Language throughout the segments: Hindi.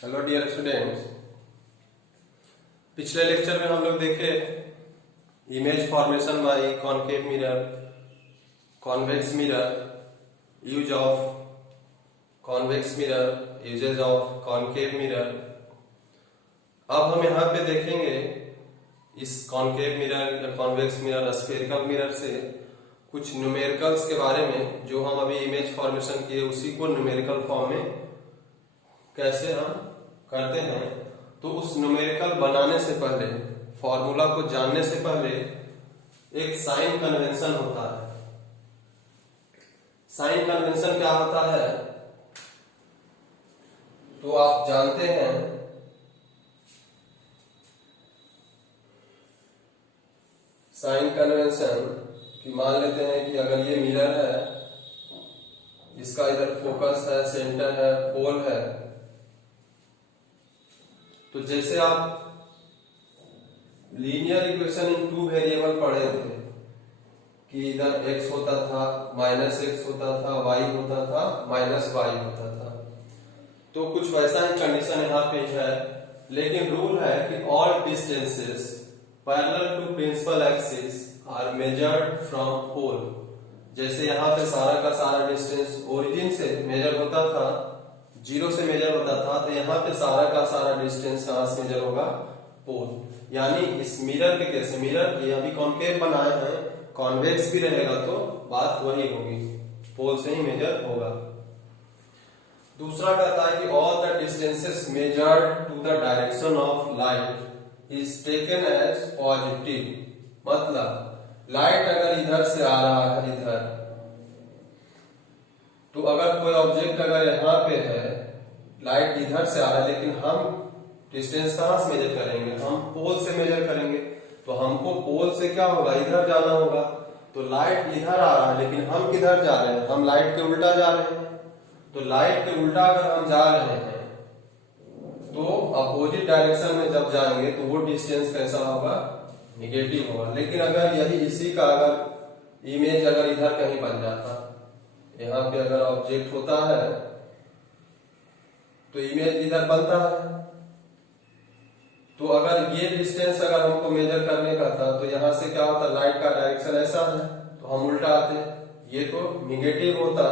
Hello dear students. पिछले लेक्चर में हम लोग देखे image formation by concave mirror, convex mirror, use of convex mirror, usages of concave mirror. अब हम यहाँ पे देखेंगे इस कॉनकेव मिरर या कॉन्वेक्स मिरर, स्फेरिकल मिरर से कुछ न्यूमेरिकल्स के बारे में। जो हम अभी इमेज फॉर्मेशन किए उसी को न्यूमेरिकल फॉर्म में कैसे हम करते हैं। तो उस न्यूमेरिकल बनाने से पहले, फॉर्मूला को जानने से पहले एक साइन कन्वेंशन होता है। साइन कन्वेंशन क्या होता है तो आप जानते हैं। साइन कन्वेंशन कि मान लेते हैं कि अगर ये मिरर है, इसका इधर फोकस है, सेंटर है, पोल है, तो जैसे आप linear equation in two variable पढ़े थे कि इधर x होता था, -x होता था, y होता था, -y होता था, तो कुछ वैसा ही कंडीशन यहाँ पे है। लेकिन रूल है कि all distances parallel to principal axis are measured from pole. जैसे यहाँ पे सारा का सारा डिस्टेंस ओरिजिन से मेजर होता था, 0 से मेजर होता था, तो यहाँ पे सारा का सारा डिस्टेंस कहाँ से मेजर होगा? पोल। यानी इस मिरर के केस, मिरर ये अभी कॉनकेव बनाए हैं, कॉन्वेक्स भी रहेगा तो बात वही होगी, पोल से ही मेजर होगा। दूसरा कहता है कि all the distances measured to the direction of light is taken as positive. मतलब लाइट अगर इधर से आ रहा है, इधर, तो अगर कोई ऑब्जेक्ट अगर यहाँ पे है, लाइट इधर से आ रहा है, लेकिन हम डिस्टेंस कहाँ से मेजर करेंगे? हम पोल से मेजर करेंगे। तो हमको पोल से क्या होगा? इधर जाना होगा। तो लाइट इधर आ रहा है, लेकिन हम किधर जा रहे हैं? हम लाइट के उल्टा जा रहे हैं। तो लाइट के उल्टा अगर हम जा रहे हैं तो अपोजिट डायरेक्शन में जब जाएंगे तो वो डिस्टेंस कैसा होगा? निगेटिव होगा। लेकिन अगर यही इसी का अगर इमेज अगर इधर कहीं बन जाता, यहाँ पे अगर ऑब्जेक्ट होता है तो इमेज इधर बनता है, तो अगर ये डिस्टेंस अगर हमको मेजर करने का था तो यहाँ से क्या होता? लाइट का डायरेक्शन ऐसा है तो हम उल्टा आते, ये तो निगेटिव होता।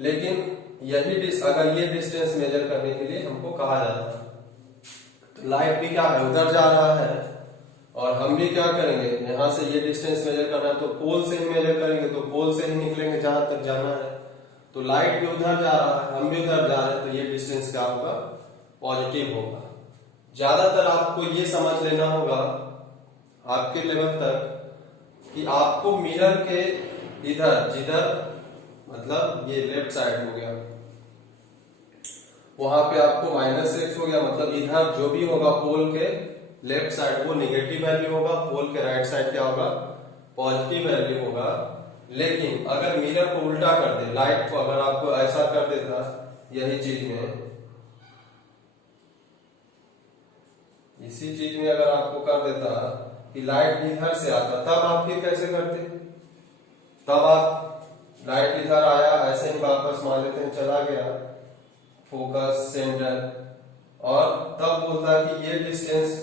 लेकिन यही अगर ये डिस्टेंस मेजर करने के लिए हमको कहा जाता, तो लाइट भी क्या है? उधर जा रहा है, और हम भी क्या करेंगे? यहाँ से ये डिस्टेंस मेजर करना है तो पोल से ही मेजर करेंगे, तो पोल से ही निकलेंगे जहां तक जाना है। तो लाइट भी उधर जा रहा है, हम भी उधर जा रहे हैं, तो ये डिस्टेंस क्या होगा? पॉजिटिव होगा। ज्यादातर आपको ये समझ लेना होगा आपके लेवल तक कि आपको मिरर के इधर, जिधर मतलब ये लेफ्ट साइड हो गया, वहां पे आपको -x हो गया, मतलब इधर जो भी होगा पोल के लेफ्ट साइड वो निगेटिव वैल्यू होगा, पोल के राइट साइड क्या होगा? पॉजिटिव वैल्यू होगा। लेकिन अगर मिरर को उल्टा कर दे, लाइट को अगर आपको ऐसा कर देता, यही चीज में, इसी चीज में अगर आपको कर देता कि लाइट इधर से आता, तब आप फिर कैसे करते? तब आप लाइट इधर आया, ऐसे ही वापस मान लेते हैं चला गया फोकस सेंटर, और तब बोलता कि ये डिस्टेंस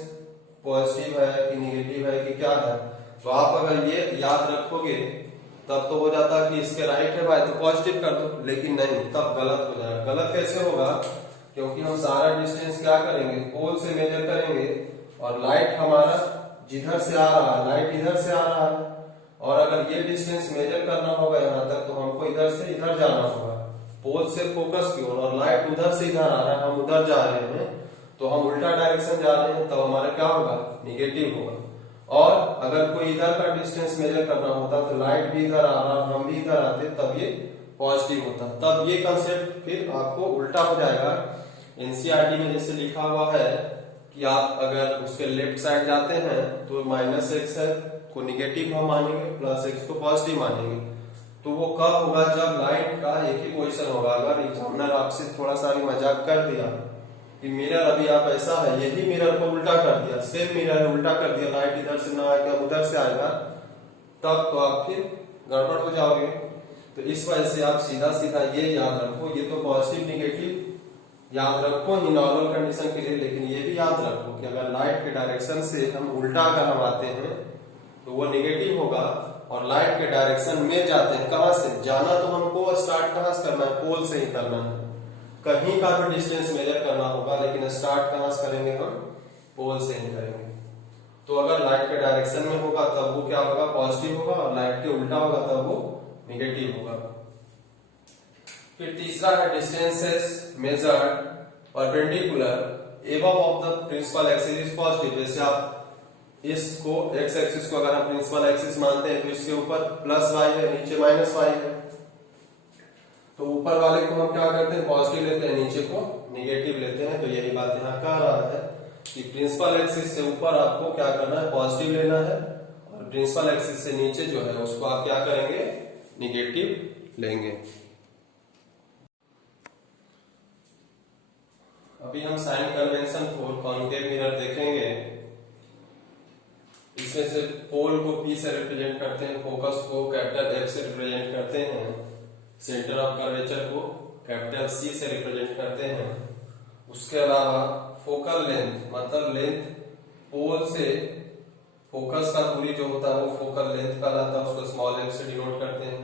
पॉजिटिव है कि निगेटिव है कि क्या है। तो आप अगर ये याद रखोगे तब तो हो जाता कि इसके राइट है भाई तो पॉजिटिव कर दो, लेकिन नहीं, तब गलत हो जाएगा। गलत कैसे होगा? क्योंकि हम सारा डिस्टेंस क्या करेंगे? पोल से मेजर करेंगे, और लाइट हमारा जिधर से आ रहा है, लाइट इधर से आ रहा है, और अगर ये डिस्टेंस मेजर करना होगा यहाँ तक, तो हमको इधर से इधर जाना होगा, पोल से फोकस की ओर, और लाइट उधर से इधर आ रहा है, हम उधर जा रहे हैं, तो हम उल्टा डायरेक्शन जा रहे हैं, तब हमारा क्या होगा? निगेटिव होगा। और अगर कोई इधर का डिस्टेंस मेजर करना होता तो लाइट भी इधर आ रहा, हम भी इधर आते, तब ये पॉजिटिव होता। तब ये कंसेप्ट फिर आपको उल्टा हो जाएगा। एनसीईआरटी में जैसे लिखा हुआ है कि आप अगर उसके लेफ्ट साइड जाते हैं तो -x है को निगेटिव हम मानेंगे, +x को पॉजिटिव मानेंगे। तो वो कब होगा? जब लाइट का एक ही पोजीशन होगा। अगर एग्जामिनर आपसे थोड़ा सा भी मजाक कर दिया कि मिरर अभी आप ऐसा है, यही मिरर को उल्टा कर दिया, सेम मिरर है उल्टा कर दिया, लाइट इधर से ना आएगा उधर से आएगा, तब तो आप फिर गड़बड़ हो जाओगे। तो इस वजह से आप सीधा सीधा ये याद रखो, ये तो पॉजिटिव निगेटिव याद रखो ही नॉर्मल कंडीशन के लिए, लेकिन ये भी याद रखो कि अगर लाइट के डायरेक्शन से हम उल्टा अगर हम आते हैं तो वो निगेटिव होगा, और लाइट के डायरेक्शन में जाते हैं कहां से, जाना तो हमको स्टार्ट कहां से करना है, पोल से ही करना है। कहीं का भी डिस्टेंस मेजर करना होगा, लेकिन स्टार्ट कहां से करेंगे, हम पोल से ही करेंगे। तो अगर लाइट के डायरेक्शन में होगा तब वो क्या होगा, पॉजिटिव होगा, और लाइट के उल्टा होगा तब वो निगेटिव होगा। फिर तीसरा है distances measured perpendicular above of the principal axis is positive. जैसे आप इसको एक्स एक्सिस को अगर हम प्रिंसिपल एक्सिस मानते हैं तो इसके ऊपर प्लस वाई है, नीचे माइनस वाई है, तो ऊपर वाले को हम क्या करते हैं, पॉजिटिव लेते हैं, नीचे को निगेटिव लेते हैं। तो यही बात यहाँ कह रहा है कि प्रिंसिपल एक्सिस से ऊपर आपको क्या करना है, पॉजिटिव लेना है, और प्रिंसिपल एक्सिस से नीचे जो है उसको आप क्या करेंगे, निगेटिव लेंगे। अभी हम sign convention for concave mirror देखेंगे। इसमें से पोल को P से रिप्रेजेंट करते हैं, फोकस को कैपिटल F से रिप्रेजेंट करते हैं, सेंटर ऑफ कर्वेचर को कैपिटल C से रिप्रेजेंट करते हैं। उसके अलावा फोकल लेंथ मतलब लेंथ पोल से फोकस का दूरी जो होता है वो फोकल लेंथ कहलाता है, उसको स्मॉल f से डिनोट करते हैं।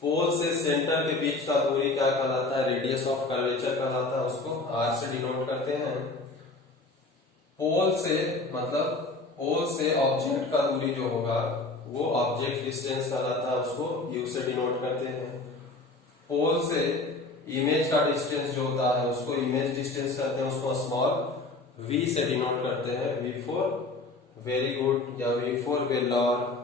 पोल से सेंटर के बीच का दूरी क्या कहलाता है, रेडियस ऑफ कर्वेचर कहलाता है, उसको r से डिनोट करते हैं। पोल से मतलब पोल से ऑब्जेक्ट का दूरी जो होगा वो ऑब्जेक्ट डिस्टेंस कहलाता है, उसको u से डिनोट करते हैं। पोल से इमेज का डिस्टेंस जो होता है उसको इमेज डिस्टेंस करते हैं, उसको स्मॉल v से डिनोट करते हैं, v फॉर वेरी गुड या v फॉर वेल। और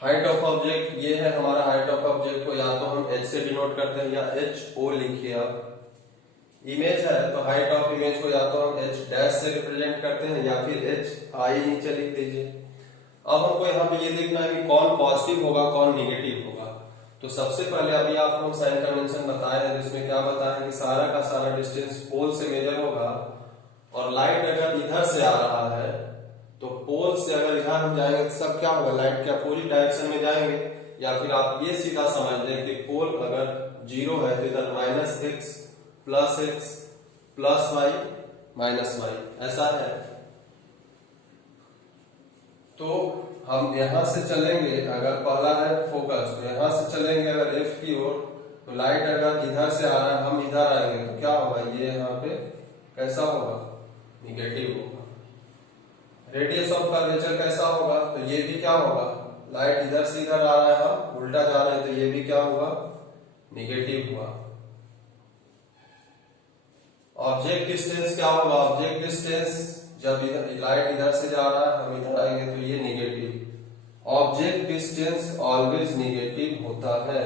हाइट ऑफ ऑब्जेक्ट ये है हमारा, हाइट ऑफ ऑब्जेक्ट को या तो हम h से डिनोट करते हैं या ho लिखिए आप। इमेज है तो हाइट ऑफ इमेज को या तो हम h डैश से रिप्रेजेंट करते हैं या फिर h आई नीचे लिख दीजिए। अब हमको यहाँ पे ये देखना है कि कौन पॉजिटिव होगा कौन निगेटिव होगा। तो सबसे पहले अभी आपको हम साइन कन्वेंशन बताए हैं, जिसमें क्या बताया है कि सारा का सारा डिस्टेंस पोल से मेजर होगा, और लाइट अगर इधर से आ रहा है तो पोल से अगर इधर हम जाएंगे तो सब क्या होगा, लाइट क्या पूरी डायरेक्शन में जाएंगे, या फिर आप ये सीधा समझ लें कि पोल अगर 0 है तो इधर -x plus Y minus Y, ऐसा है। तो हम यहां से चलेंगे, अगर पहला है फोकस तो यहां से चलेंगे अगर f की ओर, तो लाइट अगर इधर से आ रहा है हम इधर आएंगे तो क्या होगा, ये यहाँ पे कैसा होगा, निगेटिव होगा। रेडियस ऑफ कर्वेचर कैसा होगा, तो ये भी क्या होगा, लाइट इधर से इधर आ रहा है हम उल्टा जा रहे हैं तो ये भी क्या होगा, निगेटिव हुआ। ऑब्जेक्ट डिस्टेंस क्या होगा, ऑब्जेक्ट डिस्टेंस जब इधर लाइट इधर से जा रहा है हम इधर आएंगे तो ये negative. Object distance always negative होता है,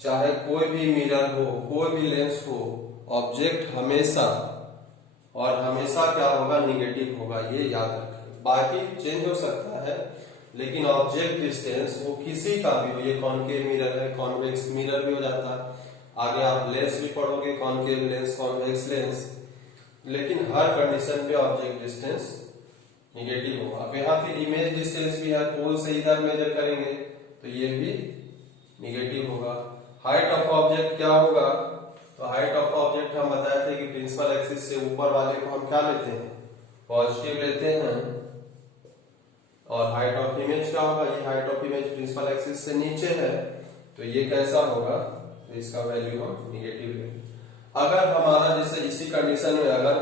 चाहे कोई भी मिरर हो कोई भी लेंस हो, ऑब्जेक्ट हमेशा और हमेशा क्या होगा, निगेटिव होगा, ये याद रखें। बाकी चेंज हो सकता है लेकिन ऑब्जेक्ट डिस्टेंस वो किसी का भी हो, ये कॉनकेव मिरर है कॉन्वेक्स मिरर भी हो जाता है, आगे आप लेंस भी पढ़ोगे कॉनकेव लेंस कॉन्वेक्स लेंस, लेकिन हर कंडीशन पे ऑब्जेक्ट डिस्टेंस निगेटिव होगा। अब यहाँ पे इमेज डिस्टेंस भी है, पोल से इधर मेजर करेंगे तो ये भी निगेटिव होगा। हाइट ऑफ ऑब्जेक्ट क्या होगा, तो हाइट ऑफ ऑब्जेक्ट हम बताए थे कि प्रिंसिपल एक्सिस से ऊपर वाले को हम क्या लेते हैं, पॉजिटिव लेते हैं। और हाइट ऑफ इमेज क्या होगा, ये height of image principal axis से नीचे है तो ये कैसा होगा, तो इसका वैल्यू हम निगेटिव लेंगे। अगर हमारा जैसे इसी कंडीशन में अगर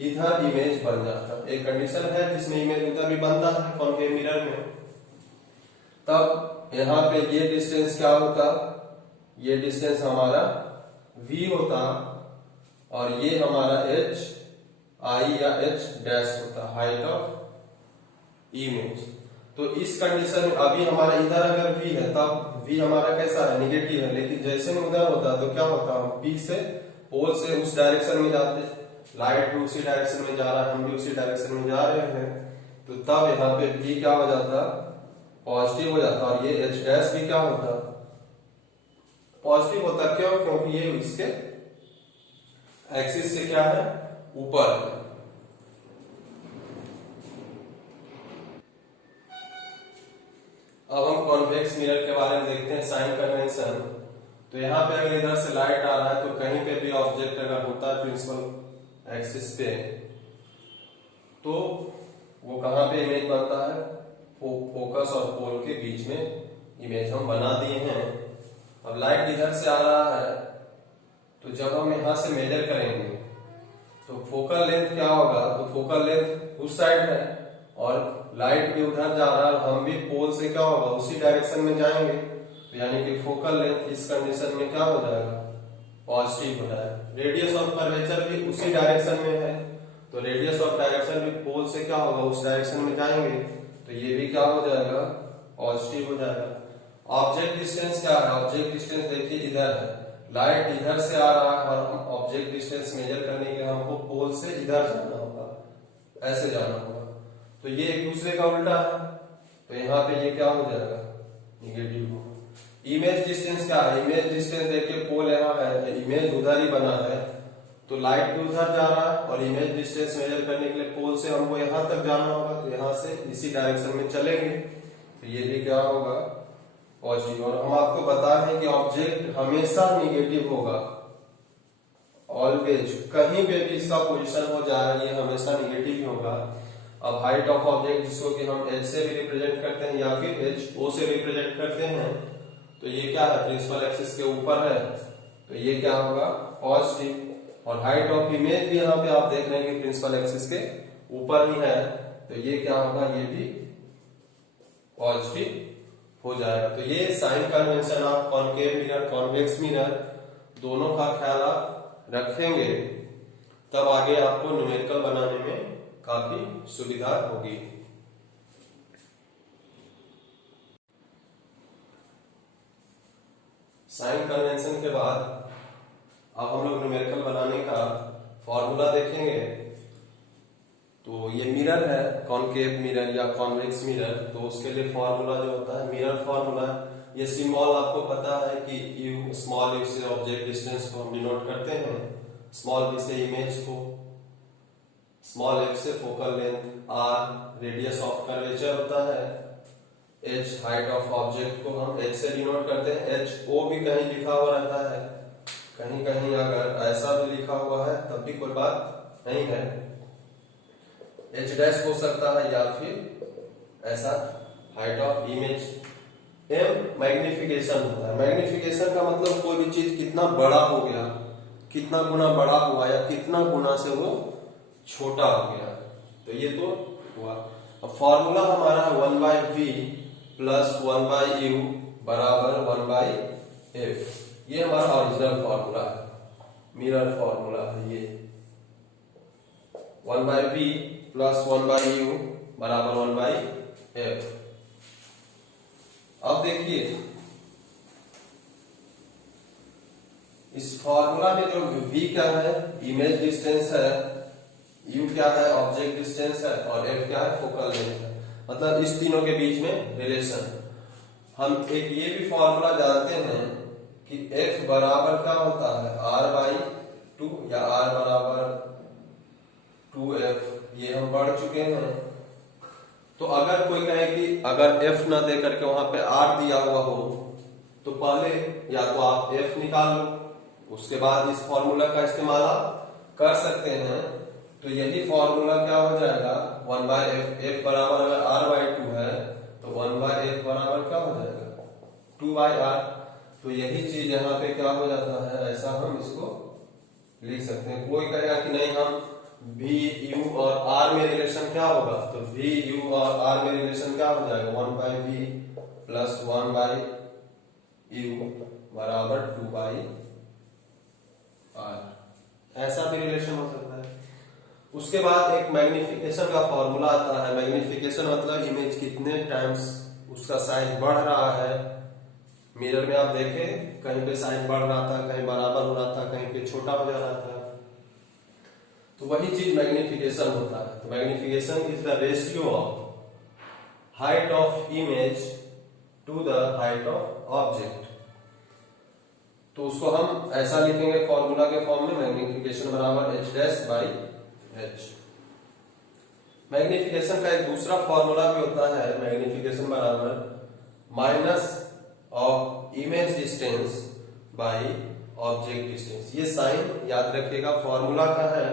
इधर इमेज बन जाता, एक कंडीशन है जिसमें इमेज उधर भी बनता है कॉनकेव मिरर में, तब यहाँ पे ये डिस्टेंस क्या होता, ये डिस्टेंस हमारा v होता और ये हमारा h आई या h डैश होता, हाइट ऑफ इमेज। तो इस कंडीशन में अभी हमारा इधर अगर v है तब v हमारा कैसा है, निगेटिव है, लेकिन जैसे में उधर होता तो क्या होता, हम p से पोल से उस डायरेक्शन में जाते, लाइट भी उसी डायरेक्शन में जा रहा है, हम भी उसी डायरेक्शन में जा रहे हैं, तो तब यहाँ पे v क्या हो जाता, पॉजिटिव हो जाता, और ये h डैश भी क्या होता, पॉजिटिव होता। क्यों, क्योंकि ये इसके एक्सिस से क्या है, ऊपर है। अब हम कॉन्वेक्स मिरर के बारे में देखते हैं साइन कन्वेंशन। तो यहाँ पे अगर इधर से लाइट आ रहा है तो कहीं पे भी ऑब्जेक्ट अगर होता है प्रिंसिपल एक्सिस पे, तो वो कहाँ पे इमेज बनता है, फोकस और पोल के बीच में इमेज हम बना दिए हैं। अब लाइट इधर से आ रहा है तो जब हम यहाँ से मेजर करेंगे तो फोकल लेंथ क्या होगा, तो फोकल लेंथ उस साइड है और लाइट भी उधर जा रहा है, हम भी पोल से क्या होगा उसी डायरेक्शन में जाएंगे, तो यानी कि फोकल लेंथ इस कंडीशन में क्या हो जाएगा, पॉजिटिव हो जाएगा। रेडियस ऑफ कर्वेचर भी उसी डायरेक्शन में है, तो रेडियस ऑफ डायरेक्शन भी पोल से क्या होगा उस डायरेक्शन में जाएंगे, तो ये भी क्या हो जाएगा, पॉजिटिव हो जाएगा। ऑब्जेक्ट डिस्टेंस क्या है, ऑब्जेक्ट डिस्टेंस देखिए इधर है, लाइट इधर से आ रहा है और हम ऑब्जेक्ट डिस्टेंस मेजर करने के लिए हमको पोल से इधर जाना होगा, ऐसे जाना होगा, तो ये एक दूसरे का उल्टा है, तो यहाँ पे ये क्या हो जाएगा, निगेटिव होगा। इमेज डिस्टेंस क्या है, इमेज डिस्टेंस देखिए पोल यहाँ है, इमेज उधर ही बना है, तो लाइट भी उधर जा रहा है और इमेज डिस्टेंस मेजर करने के लिए पोल से हमको यहाँ तक जाना होगा, तो यहाँ से इसी डायरेक्शन में चलेंगे, तो ये भी क्या होगा, पॉजिटिव। और हम आपको बता रहे हैं कि ऑब्जेक्ट हमेशा निगेटिव होगा, ऑलवेज, कहीं पे भी इसका पोजीशन हो जाए ये हमेशा निगेटिव ही होगा। अब हाइट ऑफ ऑब्जेक्ट जिसको कि हम एच से भी रिप्रेजेंट करते हैं या फिर एच ओ से रिप्रेजेंट करते हैं, तो ये क्या है, प्रिंसिपल एक्सिस के ऊपर है, तो ये क्या होगा, पॉजिटिव। और हाइट ऑफ इमेज भी यहाँ पे आप देख रहे हैं कि प्रिंसिपल एक्सिस के ऊपर ही है, तो ये क्या होगा, ये भी पॉजिटिव हो जाएगा। तो ये sign convention of concave mirror convex mirror दोनों का ख्याल आप रखेंगे, तब आगे आपको न्यूमेरिकल बनाने में काफी सुविधा होगी। साइन कन्वेंशन के बाद अब हम लोग न्यूमेरिकल बनाने का फॉर्मूला देखेंगे। तो ये मिरर है, कॉनकेव मिरर या कॉन्वेक्स मिरर, तो उसके लिए फॉर्मूला जो होता है मिरर फॉर्मूला, ये सिंबल आपको पता है कि यू, स्मॉल यू से ऑब्जेक्ट डिस्टेंस को हम डिनोट करते हैं, स्मॉल बी से इमेज को, स्मॉल एफ से focal length, R radius of curvature होता है, एच हाइट ऑफ ऑब्जेक्ट को हम एच से डिनोट करते हैं, एच ओ भी कहीं लिखा हुआ रहता है, कहीं कहीं अगर ऐसा भी लिखा हुआ है तब भी कोई बात नहीं है, एच डैश हो सकता है या फिर ऐसा height of image. M magnification होता है, मैग्निफिकेशन का मतलब कोई भी चीज कितना बड़ा हो गया, कितना गुना बड़ा हुआ या कितना गुना से वो छोटा हो गया, तो ये तो हुआ। अब फॉर्मूला हमारा है 1/v प्लस 1/u बराबर 1/f, ये हमारा ओरिजिनल फॉर्मूला है, मिरर फॉर्मूला है ये, 1/v प्लस 1/u बराबर 1/f। अब देखिए इस फॉर्मूला में जो v क्या है, इमेज डिस्टेंस है, u क्या है, ऑब्जेक्ट डिस्टेंस है, और f क्या है, फोकल लेंथ है, मतलब इस तीनों के बीच में रिलेशन। हम एक ये भी फॉर्मूला जानते हैं कि f बराबर क्या होता है, r/2 या r बराबर 2f, ये हम पढ़ चुके हैं। तो अगर कोई कहे कि अगर f ना दे करके वहां पे r दिया हुआ हो, तो पहले या तो आप f निकाल लो, उसके बाद इस फॉर्मूला का इस्तेमाल आप कर सकते हैं। तो यही फॉर्मूला क्या हो जाएगा, 1/f, f बराबर अगर r/2 है तो 1/f बराबर क्या हो जाएगा, 2/r। तो यही चीज यहाँ पे क्या हो जाता है, ऐसा हम इसको लिख सकते हैं। कोई कहेगा कि नहीं हम v u और r में रिलेशन क्या होगा, तो v u और r में रिलेशन क्या हो जाएगा, 1/v प्लस 1/u बराबर 2/r, ऐसा भी रिलेशन हो सकता है। उसके बाद एक मैग्निफिकेशन का फॉर्मूला आता है, मैग्निफिकेशन मतलब इमेज कितने टाइम्स उसका साइज बढ़ रहा है। मिरर में आप देखें कहीं पे साइज बढ़ रहा था, कहीं बराबर हो रहा था, कहीं पे छोटा हो जा रहा था, तो वही चीज मैग्निफिकेशन होता है। तो magnification is the ratio of height of image to the height of object. तो उसको हम ऐसा लिखेंगे फॉर्मूला के फॉर्म में, मैग्निफिकेशन बराबर h dash by h। Magnification का एक दूसरा फॉर्मूला भी होता है, मैग्निफिकेशन बराबर minus of image distance by object distance. ये साइन याद रखिएगा फॉर्मूला का है।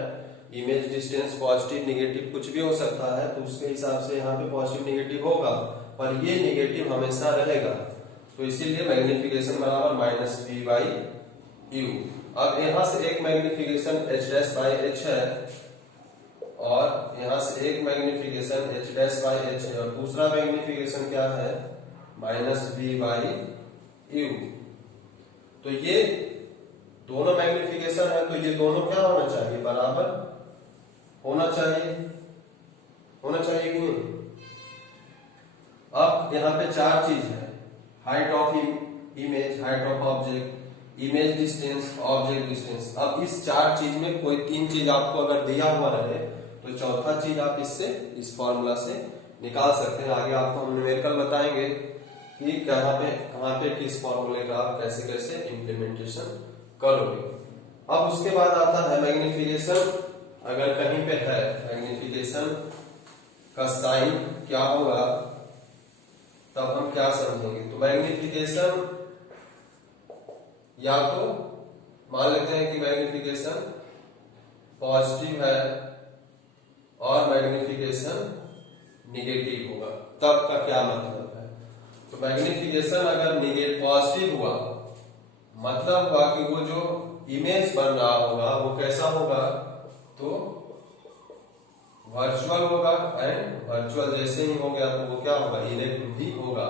इमेज डिस्टेंस पॉजिटिव निगेटिव कुछ भी हो सकता है, तो उसके हिसाब से यहाँ पे पॉजिटिव निगेटिव होगा, पर ये निगेटिव हमेशा रहेगा, तो इसीलिए मैग्निफिकेशन बराबर माइनस वी बाई यू। अब यहाँ से एक magnification H dash by H है, और यहाँ से एक magnification H dash by H है, और दूसरा मैग्निफिकेशन क्या है, माइनस वी बाई यू। तो ये दोनों मैग्निफिकेशन है, तो ये दोनों क्या होना चाहिए, बराबर होना चाहिए, होना चाहिए कि नहीं। अब यहाँ पे चार चीज है, height of image, height of object, image distance, object distance. अब इस चार चीज में कोई तीन चीज आपको अगर दिया हुआ रहे, तो चौथा चीज आप इससे, इस फॉर्मूला से निकाल सकते हैं। आगे आपको हम न्यूमेरिकल बताएंगे कि कहाँ पे किस फॉर्मूले का आप कैसे कैसे इम्प्लीमेंटेशन करोगे। अब उसके बाद आता है मैग्निफिकेशन। अगर कहीं पे है मैग्निफिकेशन का साइन क्या होगा, तब हम क्या समझेंगे। तो मैग्निफिकेशन या तो मान लेते हैं कि मैग्निफिकेशन पॉजिटिव है और मैग्निफिकेशन निगेटिव होगा, तब का क्या मतलब है। तो मैग्निफिकेशन अगर पॉजिटिव हुआ, मतलब हुआ कि वो जो इमेज बन रहा होगा वो कैसा होगा, तो वर्चुअल होगा, एंड वर्चुअल जैसे ही हो गया तो वो क्या होगा, इरेक्ट भी होगा।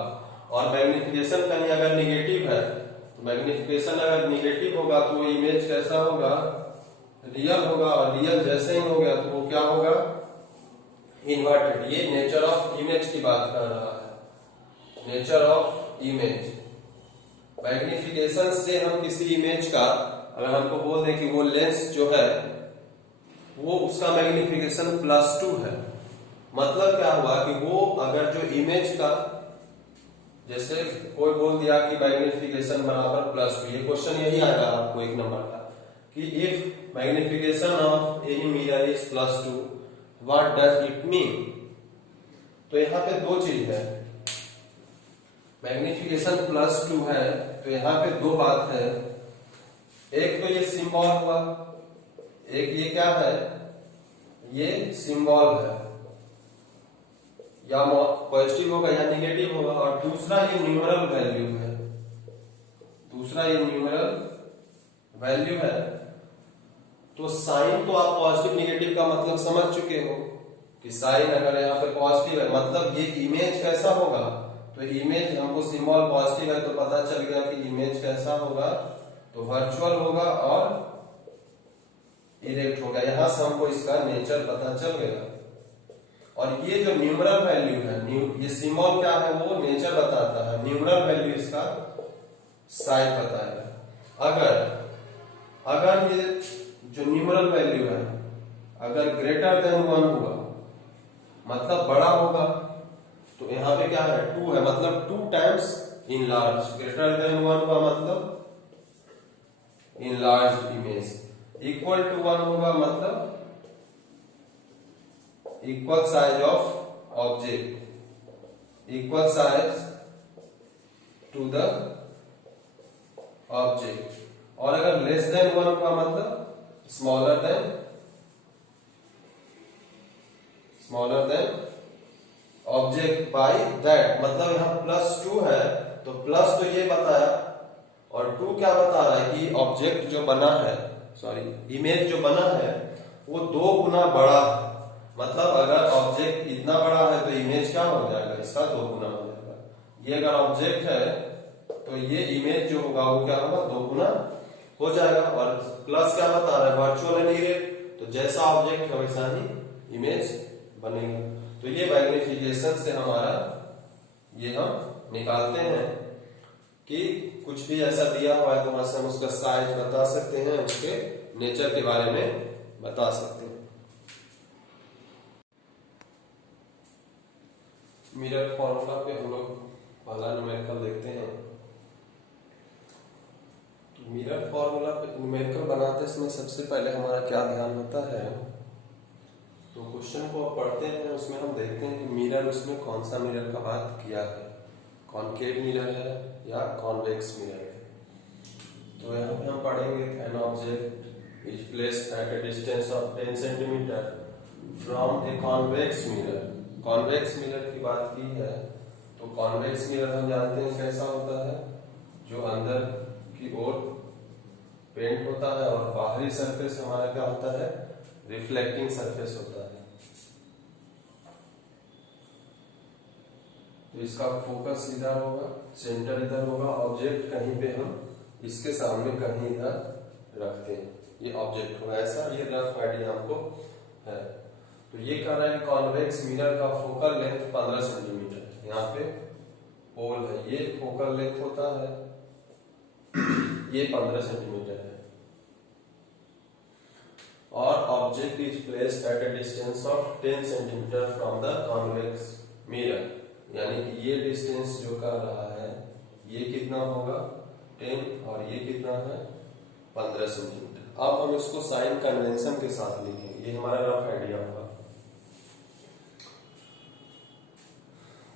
और मैग्निफिकेशन कहीं अगर निगेटिव है, तो मैग्निफिकेशन अगर निगेटिव होगा तो वो इमेज कैसा होगा, रियल होगा, और रियल जैसे ही हो गया तो वो क्या होगा, इन्वर्टेड। ये नेचर ऑफ इमेज की बात कर रहा है, नेचर ऑफ इमेज। मैग्निफिकेशन से हम किसी इमेज का अगर हमको बोल दें कि वो लेंस जो है वो उसका मैग्निफिकेशन +2 है, मतलब क्या हुआ कि वो अगर जो इमेज का, जैसे कोई बोल दिया कि मैग्निफिकेशन बराबर +2, ये क्वेश्चन यही आएगा आपको 1 नंबर का, कि if magnification of any mirror is +2 what does it mean. तो यहाँ पे दो चीज है, मैग्निफिकेशन +2 है, तो यहाँ पे दो बात है। एक तो ये सिंबल हुआ, एक ये क्या है, ये सिंबल है, या पॉजिटिव होगा या निगेटिव होगा, और दूसरा ये न्यूमेरल वैल्यू है, दूसरा ये न्यूमेरल वैल्यू है। तो साइन तो आप पॉजिटिव निगेटिव का मतलब समझ चुके हो कि साइन अगर यहाँ पे पॉजिटिव है मतलब ये इमेज कैसा होगा, तो इमेज हमको सिंबल पॉजिटिव है तो पता चल गया कि इमेज कैसा होगा, तो वर्चुअल होगा और इरेक्ट होगा। यहां से हमको इसका नेचर पता चल गया। और ये जो न्यूमेरल वैल्यू है, ये सिंबल क्या है, वो नेचर बताता है, न्यूमेरल वैल्यू इसका साइन बताएगा। अगर ये जो न्यूमेरल वैल्यू है अगर ग्रेटर देन 1 हुआ, मतलब बड़ा होगा, तो यहाँ पे क्या है 2 है, मतलब 2 times enlarge. Greater than 1 हुआ मतलब enlarge image. Equal to 1 होगा मतलब equal size of object, equal size to the object. और अगर लेस देन 1 का मतलब smaller than object by that, मतलब यहाँ +2 है, तो प्लस तो ये बताया, और 2 क्या बता रहा है कि ऑब्जेक्ट जो बना है, सॉरी इमेज जो बना है वो 2 गुना बड़ा है। मतलब अगर ऑब्जेक्ट इतना बड़ा है तो इमेज क्या हो जाएगा, इसका 2 गुना हो जाएगा। ये अगर ऑब्जेक्ट है तो ये इमेज जो होगा वो क्या होगा, 2 गुना हो जाएगा। और प्लस क्या बता रहा है, वर्चुअल एंड इरेक्ट, तो जैसा ऑब्जेक्ट है वैसा ही इमेज बनेगा। तो ये मैग्निफिकेशन से हमारा ये हम निकालते हैं कि कुछ भी ऐसा दिया हुआ है तो वहां से हम उसका साइज बता सकते हैं, उसके नेचर के बारे में बता सकते हैं। मिरर फॉर्मूला पे हम लोग पहला न्यूमेरिकल देखते हैं। तो मिरर फॉर्मूला पे न्यूमेरिकल बनाते समय सबसे पहले हमारा क्या ध्यान होता है, तो क्वेश्चन को पढ़ते हैं, उसमें हम देखते हैं कि मिरर, उसमें कौन सा मिरर का बात किया है, कॉनकेव मिरर है या कॉन्वेक्स मिरर है। तो यहाँ पे हम पढ़ेंगे an object is placed at A distance of 10 centimetre from a convex mirror. Convex mirror की बात की है तो कॉन्वेक्स मिरर हम जानते हैं कैसा होता है, जो अंदर की ओर पेंट होता है और बाहरी सरफेस हमारा क्या होता है, रिफ्लेक्टिंग सरफेस होता है। तो इसका फोकस इधर होगा, सेंटर इधर होगा, ऑब्जेक्ट कहीं पे हम इसके सामने कहीं इधर रखते हैं, ये ऑब्जेक्ट होगा ऐसा। ये रफ आइडिया हमको है। तो ये कह रहा है कॉन्वेक्स मिरर का फोकल लेंथ 15 सेंटीमीटर। यहाँ पे पोल है, ये फोकल लेंथ होता है, ये 15 सेंटीमीटर है। और object is placed at A distance of 10 centimetre from the convex mirror, यानी कि ये डिस्टेंस जो कह रहा है ये कितना होगा 10 और ये कितना है 15 सेंटीमीटर। अब हम इसको साइन कन्वेंशन के साथ लिखेंगे, ये हमारा रफ आइडिया होगा।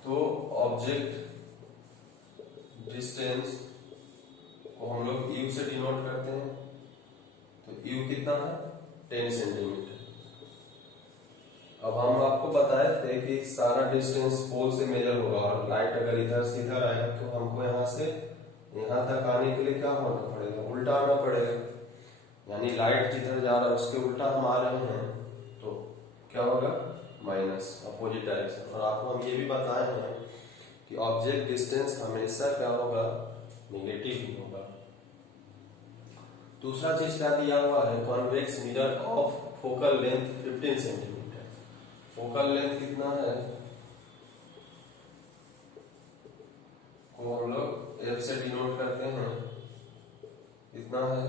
तो ऑब्जेक्ट डिस्टेंस को हम लोग यू से डिनोट करते हैं, तो यू कितना है 10 सेंटीमीटर। अब हम आपको बताए थे कि सारा डिस्टेंस पोल से मेजर होगा और लाइट अगर इधर से इधर आया तो हमको यहाँ से यहाँ तक आने के लिए क्या होना पड़ेगा, उल्टा आना पड़ेगा। यानी लाइट जिधर जा रहा है उसके उल्टा हम आ रहे हैं तो क्या होगा माइनस, अपोजिट डायरेक्शन। और आपको हम ये भी बताए हैं कि ऑब्जेक्ट डिस्टेंस हमेशा क्या होगा, नेगेटिव ही होगा। दूसरा चीज क्या दिया हुआ है, convex mirror of focal length 15 centimetre. Focal length कितना है को हम लोग एफ से डिनोट करते हैं, कितना है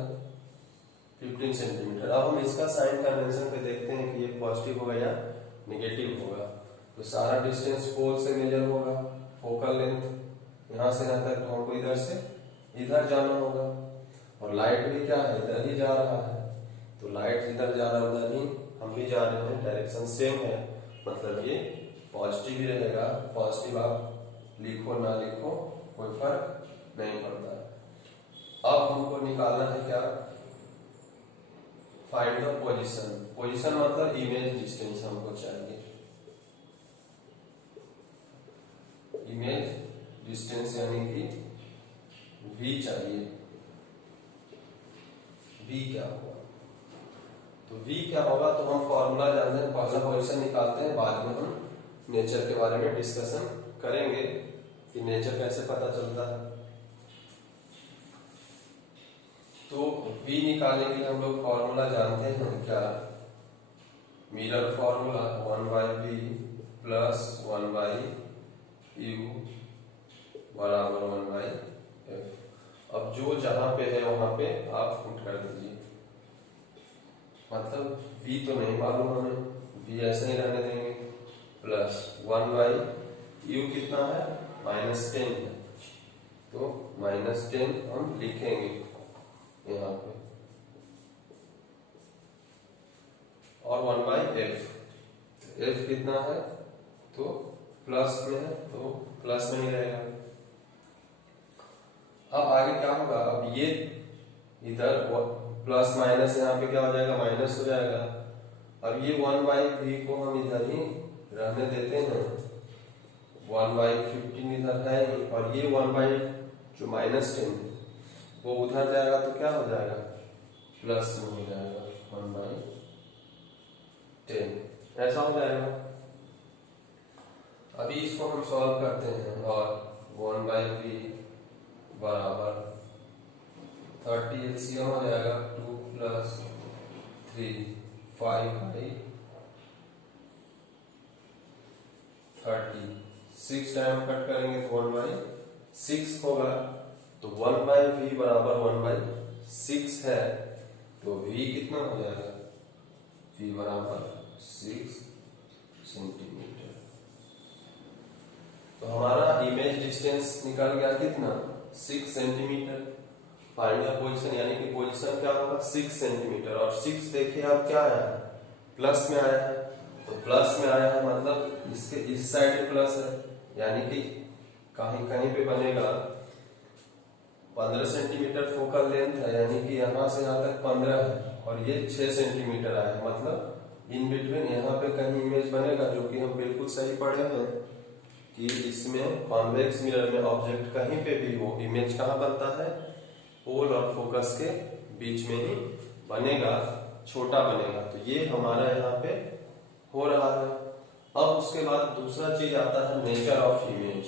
15 सेंटीमीटर। अब हम इसका साइन कन्वेंशन पे देखते हैं कि ये पॉजिटिव होगा या नेगेटिव होगा। तो सारा डिस्टेंस पोल से मेजर होगा, फोकल लेंथ यहाँ से रहता है तो हमको इधर से इधर जाना होगा, और लाइट भी क्या है इधर ही जा रहा है, तो लाइट जिधर जा रहा है उधर ही हम भी जा रहे हैं, डायरेक्शन सेम है, मतलब ये पॉजिटिव ही रहेगा। पॉजिटिव आप लिखो ना लिखो कोई फर्क नहीं पड़ता है। अब हमको निकालना है क्या, फाइंड द पोजीशन। पोजीशन मतलब इमेज डिस्टेंस हमको चाहिए, इमेज डिस्टेंस यानी कि v चाहिए। v क्या होगा, तो v क्या होगा तो हम फॉर्मूला जानते हैं, पहला पोजीशन निकालते हैं, बाद में हम नेचर के बारे में डिस्कशन करेंगे कि नेचर कैसे पता चलता है। तो v निकालने के लिए हम लोग फॉर्मूला जानते हैं क्या, mirror formula 1/v plus 1/u बराबर 1/f। अब जो जहां पे है वहां पे आप पुट कर दीजिए, मतलब v तो नहीं मालूम हमें, v ऐसे ही रहने देंगे, प्लस 1/u कितना है -10 है, तो -10 हम लिखेंगे यहाँ पे, और 1/f। f कितना है तो प्लस में है तो प्लस में ही रहेगा। अब आगे क्या होगा, अब ये इधर प्लस माइनस यहाँ पे क्या हो जाएगा माइनस हो जाएगा। अब ये 1/v को हम इधर ही रहने देते हैं, 1/15 इधर है ही, और ये 1/जो -10 वो उधर जाएगा तो क्या हो जाएगा प्लस में हो जाएगा 1/10, ऐसा हो जाएगा। अभी इसको हम सॉल्व करते हैं, और 1/v बराबर 30 एलसीएम हो जाएगा 2 + 3 5/30, 6 टाइम कट करेंगे तो 1/6 होगा। तो 1/v बराबर 1/6 है, तो v कितना हो जाएगा, v बराबर 6 सेंटीमीटर। तो हमारा इमेज डिस्टेंस निकल गया कितना 6 सेंटीमीटर। फाइंड द पोजीशन, यानी कि पोजीशन क्या होगा 6 सेंटीमीटर, और 6 देखिए अब क्या आया है प्लस में आया है, तो प्लस में आया है मतलब इसके इस साइड प्लस है, यानी कि कहीं कहीं पे बनेगा 15 सेंटीमीटर फोकल लेंथ है, यानी कि यहाँ से यहाँ तक 15 है और ये 6 सेंटीमीटर आया, मतलब इन बिटवीन यहाँ पे कहीं इमेज बनेगा, जो कि हम बिल्कुल सही पढ़े हैं कि इसमें कॉन्वेक्स मिरर में ऑब्जेक्ट कहीं पे भी हो, इमेज कहाँ बनता है, पोल और फोकस के बीच में ही बनेगा, छोटा बनेगा। तो ये हमारा यहाँ पे हो रहा है। अब उसके बाद दूसरा चीज आता है नेचर ऑफ इमेज।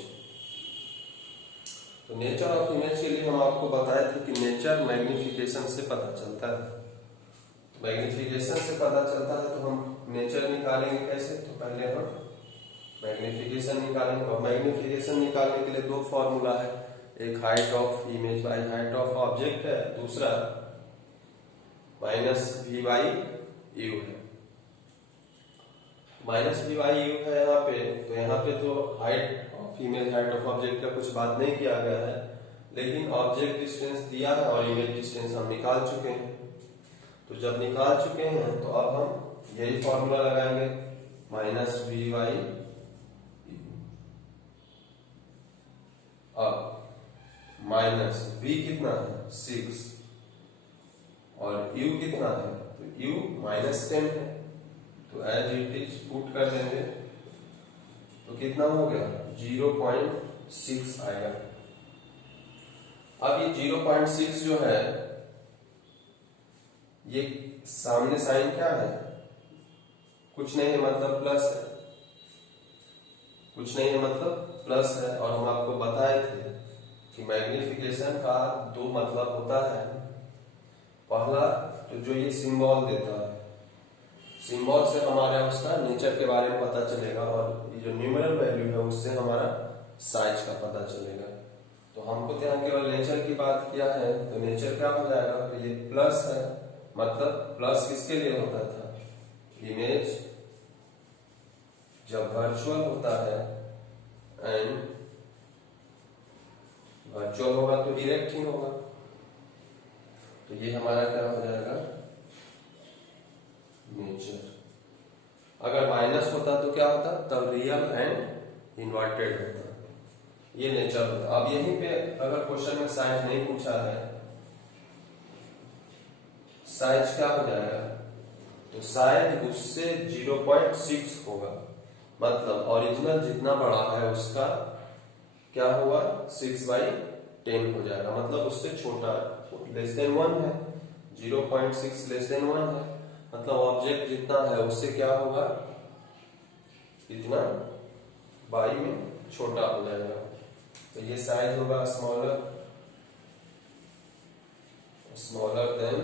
तो नेचर ऑफ इमेज के लिए हम आपको बताए थे कि नेचर मैग्निफिकेशन से पता चलता है। मैग्निफिकेशन से पता चलता है, तो हम नेचर निकालेंगे कैसे? तो पहले हम मैग्निफिकेशन निकालेंगे, और मैग्निफिकेशन निकालने के लिए दो फॉर्मूला है, एक height of image by height of object है, दूसरा माइनस वी बाई यू है। माइनस वी बाई यू है यहाँ पे, तो यहाँ पे तो height of image height of object का कुछ बात नहीं किया गया है, लेकिन ऑब्जेक्ट डिस्टेंस दिया है और इमेज डिस्टेंस हम निकाल चुके हैं। तो जब निकाल चुके हैं तो अब हम यही फॉर्मूला लगाएंगे, माइनस वी बाई। अब माइनस v कितना है 6 और u कितना है, तो u -10 है, तो एज इट इज पुट कर देंगे, तो कितना हो गया 0.6 आएगा। अब ये 0.6 जो है, ये सामने साइन क्या है, कुछ नहीं है मतलब प्लस है, कुछ नहीं है मतलब प्लस है। और हम आपको बताए थे कि मैग्निफिकेशन का दो मतलब होता है। पहला तो जो ये सिंबल देता है, सिंबल से हमारा उसका नेचर के बारे में पता चलेगा, और ये जो न्यूमेरल वैल्यू है उससे हमारा साइज का पता चलेगा। तो हमको तो यहाँ केवल नेचर की बात किया है, तो नेचर क्या हो जाएगा, तो ये प्लस है, मतलब प्लस किसके लिए होता था, इमेज जब वर्चुअल होता है, एंड वर्चुअल होगा तो डायरेक्ट ही होगा, तो ये हमारा क्या हो जाएगा नेचर। अगर माइनस होता तो क्या होता, तब रियल एंड इन्वर्टेड होता, ये नेचर होता। अब यहीं पे अगर क्वेश्चन में साइज नहीं पूछा है, साइज क्या हो जाएगा, तो साइज उससे 0.6 होगा, मतलब ओरिजिनल जितना बड़ा है उसका क्या होगा 6/10 हो जाएगा, मतलब उससे छोटा लेस देन 1 है, 0.6 लेस देन 1 है, मतलब ऑब्जेक्ट जितना है उससे क्या होगा, इतना बाई में छोटा हो जाएगा। तो ये साइज होगा स्मॉलर देन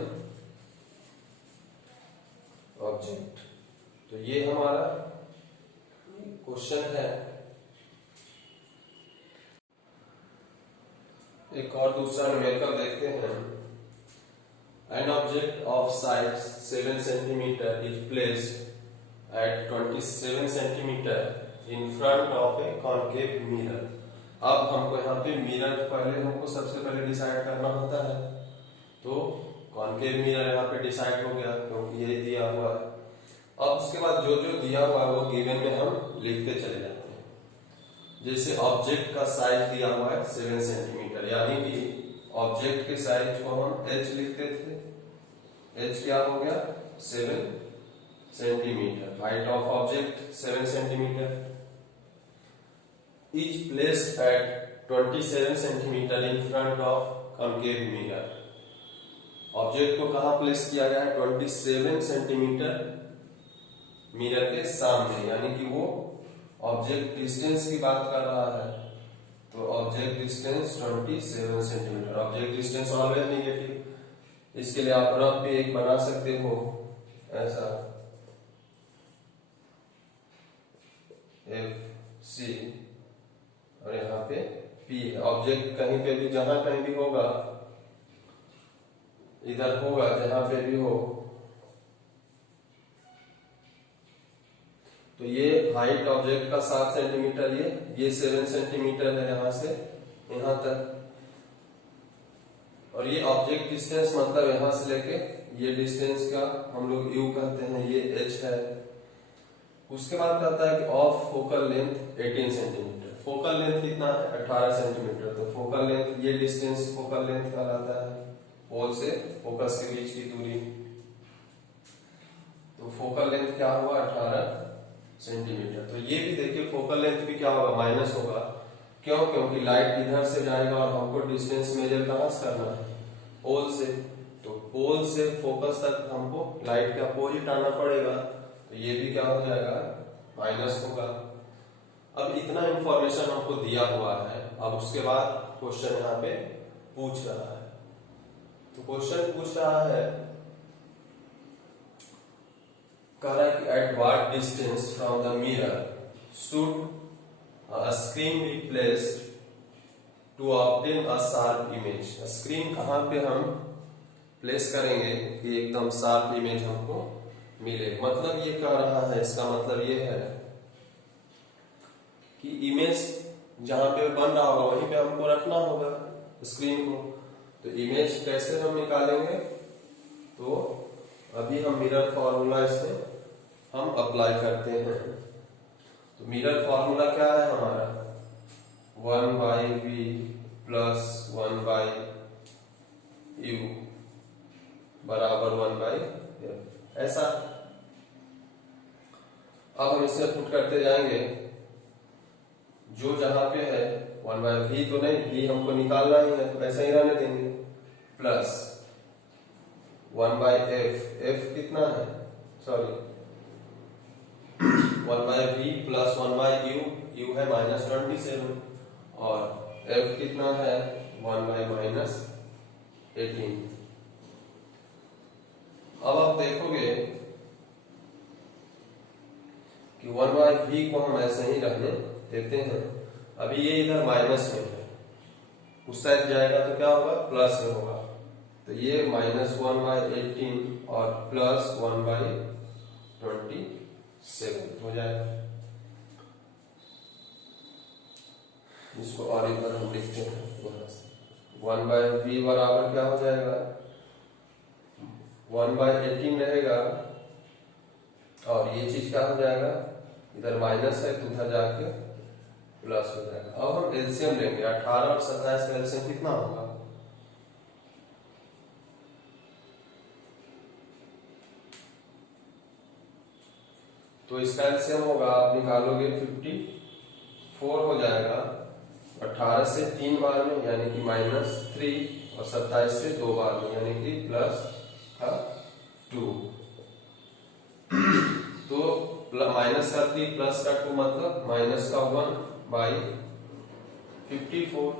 ऑब्जेक्ट। तो ये हमारा क्वेश्चन है। एक और दूसरा न्यूमेरिकल देखते हैं। An object of size 7 centimeter is placed at 27 centimeter in front of a concave mirror. अब हमको यहाँ पे मिरर पहले हमको सबसे पहले डिसाइड करना होता है, तो कॉनकेव मिरर यहाँ पे डिसाइड हो गया क्योंकि ये दिया हुआ है। अब उसके बाद जो जो दिया हुआ है वो गिवन में हम लिखते चले जाते हैं। जैसे ऑब्जेक्ट का साइज दिया हुआ है 7 सेंटीमीटर, यानी कि ऑब्जेक्ट के साइज को हम h लिखते थे, h क्या हो गया 7 centimetre, height of object 7 centimetre, is placed at 27 centimetre in front of concave mirror. Object को कहां प्लेस किया गया है 27 सेंटीमीटर मिरर के सामने, यानी कि वो ऑब्जेक्ट डिस्टेंस की बात कर रहा है, तो object distance 27 centimetre. Object distance always negative, इसके लिए आप रफ भी एक बना सकते हो ऐसा, FC और यहाँ पे P है। ऑब्जेक्ट कहीं पे भी जहां कहीं भी होगा, इधर होगा जहां पे भी हो, तो ये हाइट ऑब्जेक्ट का 7 सेंटीमीटर, ये 7 सेंटीमीटर है यहां से यहां तक, और ये ऑब्जेक्ट डिस्टेंस मतलब यहां से लेके ये डिस्टेंस का हम लोग u कहते हैं, ये h है। उसके बाद कहता है कि of focal length 18 centimetre. Focal length कितना है 18 सेंटीमीटर। तो फोकल लेंथ, ये डिस्टेंस फोकल लेंथ कहलाता है, पोल से फोकस के बीच की दूरी। तो फोकल लेंथ क्या हुआ 18 सेंटीमीटर। तो ये भी देखिए फोकल लेंथ भी क्या होगा माइनस होगा, क्यों? क्योंकि लाइट इधर से जाएगा और हमको डिस्टेंस मेजर कहां से करना है, पोल से। तो पोल से फोकस तक हमको लाइट के अपोजिट आना पड़ेगा, तो ये भी क्या हो जाएगा माइनस होगा। अब इतना इंफॉर्मेशन हमको दिया हुआ है, अब उसके बाद क्वेश्चन यहाँ पे पूछ रहा है। तो क्वेश्चन पूछ रहा है, कह रहा है कि at what distance from the mirror should a screen be placed to obtain a sharp image। Screen कहाँ पे हम प्लेस करेंगे कि एकदम शार्प इमेज हमको मिले। मतलब ये कह रहा है, इसका मतलब ये है कि इमेज जहां पे बन रहा होगा वहीं पे हमको रखना होगा स्क्रीन को। तो इमेज कैसे हम निकालेंगे, तो अभी हम मिरर फॉर्मूला इसमें हम अप्लाई करते हैं। तो मिरर फॉर्मूला क्या है हमारा, 1/v प्लस 1/u बराबर 1/f, ऐसा। अब हम इसे पुट करते जाएंगे, जो जहां पे है 1/v तो नहीं, v हमको निकालना ही है तो ऐसा ही रहने देंगे, प्लस 1/f, f कितना है, sorry 1/v plus 1/u, u है -27 और f कितना है 1/-18। अब आप देखोगे कि 1/v को हम ऐसे ही रहने देते हैं। अभी ये इधर माइनस में है, उस साइड जाएगा तो क्या होगा प्लस में होगा। तो ये -1/18 और प्लस 1/27 हो जाएगा। इसको और इधर हम लिखते हैं, 1/v बराबर क्या हो जाएगा 1/18 रहेगा और ये चीज क्या हो जाएगा, इधर माइनस है तो उधर जाके प्लस हो जाएगा। अब हम एलसीएम लेंगे, 18 और 27 का एलसीएम कितना होगा, तो इसका एलसीएम होगा, आप निकालोगे 54 हो जाएगा। 18 से 3 बार में यानी कि -3 और 27 से 2 बार में यानी कि +2। तो माइनस का 3 प्लस का 2 मतलब -1/54।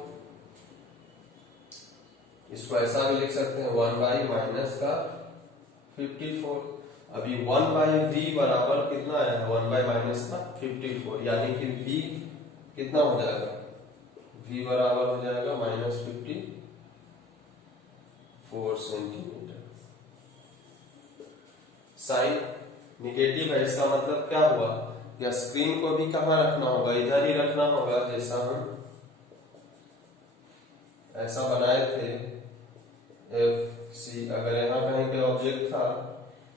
इसको ऐसा भी लिख सकते हैं 1/-54। अभी 1/v बराबर कितना आया है 1/-54, यानी कि v कितना हो जाएगा, v बराबर हो जाएगा -54 सेंटीमीटर। साइन निगेटिव है, इसका मतलब क्या हुआ, या स्क्रीन को भी कहाँ रखना होगा, इधर ही रखना होगा। जैसा हम ऐसा बनाए थे FC, अगर यहाँ कहीं पे ऑब्जेक्ट था,